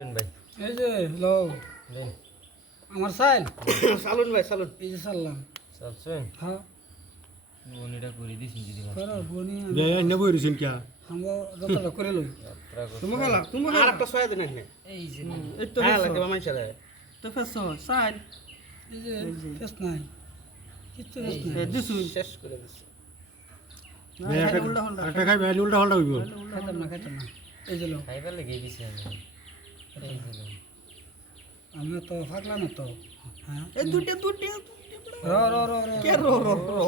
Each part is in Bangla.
ভাই এই যে লো দেন আমার সাইল সালুন ভাই সালুন। এই যে সারলাম চলছেন হ্যাঁ বনিটা করে দিছি যদি করো বনি নেবো রিসেন্ট কিয়া আমগো যতটা করে লই যাত্রা করতে তুমি খেলা তুমি আর একটা ছয় দিন এনে এই যে এই তো হ্যাঁ লাগে মাইন চলে তো ফেসো সাইড এই যে কেস নাই কিচ্ছু কেস এ নাই দিছু শেষ করে দিছি। একটা খাই ভাই উল্টা হল্টা হইব খাইতাম না এই যে লো খাইবার লেগে দিছি আমি এই যে আমি তো ফাগলা না তো হ্যাঁ এ দুটে র র র র কে রো রো রো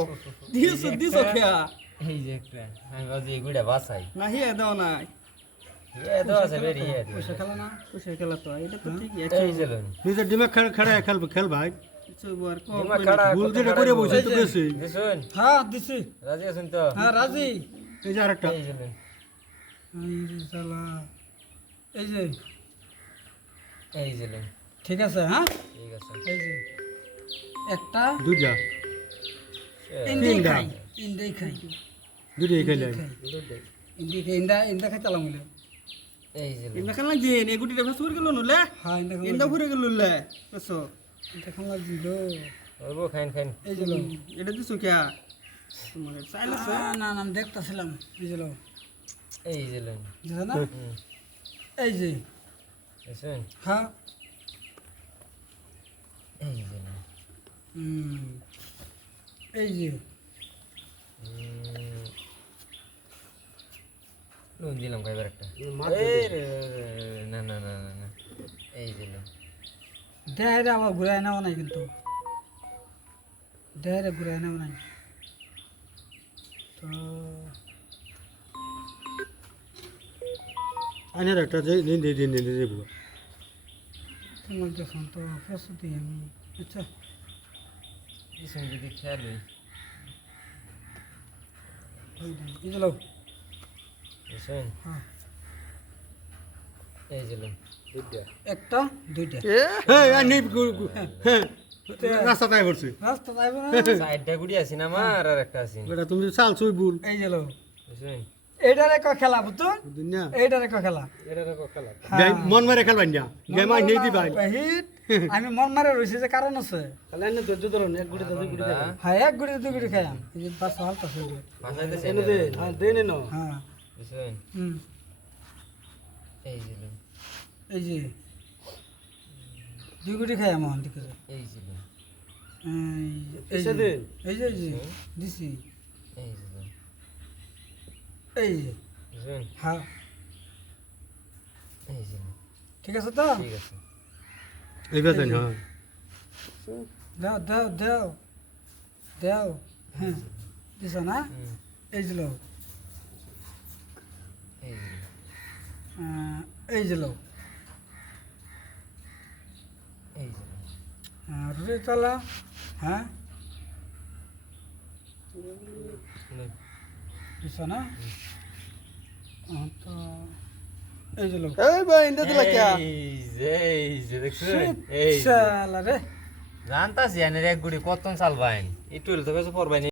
দিছো খেয়া এই যে একটা আমি ভাবছি এগুলা বাসাই না হিয়া দাও না এ তো আছে বেরি এ পয়সা খেলা না পয়সা খেলা তো এটা তো ঠিকই এই যে লন নিজের ডিমে খেলা খেল ভাই কিছু বার কো তোমার কাড়া ভুল যেটা করে বসে তো বেশি দিছুন হ্যাঁ দিছি রাজি আছেন তো হ্যাঁ রাজি এই যে আরেকটা এই যে লন এই যে শালা এই যে এই যে লন ঠিক আছে হ্যাঁ ঠিক আছে এই যে একটা দুইটা ইন্ডি তিনটা। খাই ইন্ডি খাই দুইটাই খেলে ইন্ডি খাই ইন্ডা খাইতালাম বলে এই যে লন ইন্দা খালা যে এ গুটিটা ফেস করে গেল নুলে হ্যাঁ ইন্ডা খাই ইন্দা ফুরে গেল লে ফেসো ইন্ডা খাওয়া দিল ওগো খাইন খাইন এই যে লো এটা দিছো কিয়া তোমার সাইলেন্স না না আমি দেখতাছিলাম এই যে লো এই যে লন বুঝছ না হুম এই যে দিছুন হ্যাঁ এই যে লন এই যে নুন দিলাম খাইবার একটা মাছ এই রে, না না না না না এই যে লন দেহেরে আবার ঘুরাই নেওয়া নাই কিন্তু দেহেরে ঘুরাই নেওয়া নাই তো আইনের একটা যে দিন দেব তোমার দেখুন তো প্রস্তুতি আমি আচ্ছা দিছুন যদি খেয়াল এই যে লো দিছুন হ্যাঁ এই যে লন দুইটা একটা দুইটা হ্যাঁ নেই হ্যাঁ রাস্তা তাই করছে রাস্তা যাইব না সাইডটা গুড়ি আছি না আমার আর একটা আছি বেটা তুমি চাল ছুই বুল এই যে লো দিছুন এইটারে ক খেলা বুঝছো দুনিয়া এইটারে ক খেলা এটা রাখো খেলা মন মারে খেলবাই না গেম আই নেই দিবাই হিট আমি মন মারে রইছি যে কারণ আছে খেলা এনে ধৈর্য ধরুন এক গুড়ি দুই গুড়ি আমরা হ্যাঁ এক গুড়ি দুই গুড়ি খাইয়াম এই যে বাস হালতা আছে বাসাইতেছি এনে দে হ্যাঁ দে নে নো হ্যাঁ দিছুন হুম এই যে লন এই যে দুই গুড়ি খাইয়াম এখন ঠিক আছে এই যে লন এই এসে যে দে এই যে দিছি এই যে লন এই যে দিছুন হ্যাঁ এই যে লন ঠিক আছে তো ঠিক আছে এই বেতন হ্যাঁ দাও দাও দাও দাও হ্যাঁ দিছ না হুম এই যে লো এই যে লন এই যে লো এই যে লন রুটি তলা হ্যাঁ লন দিছ না তো এই যে লো এই ভাই ইন্দা দিলা কিয়া এই যে দেখছুন এই শালা রে জানতাছি আনের এক গুড়ি কত চাল বাইন একটু হলে তো বেশ পড়বাই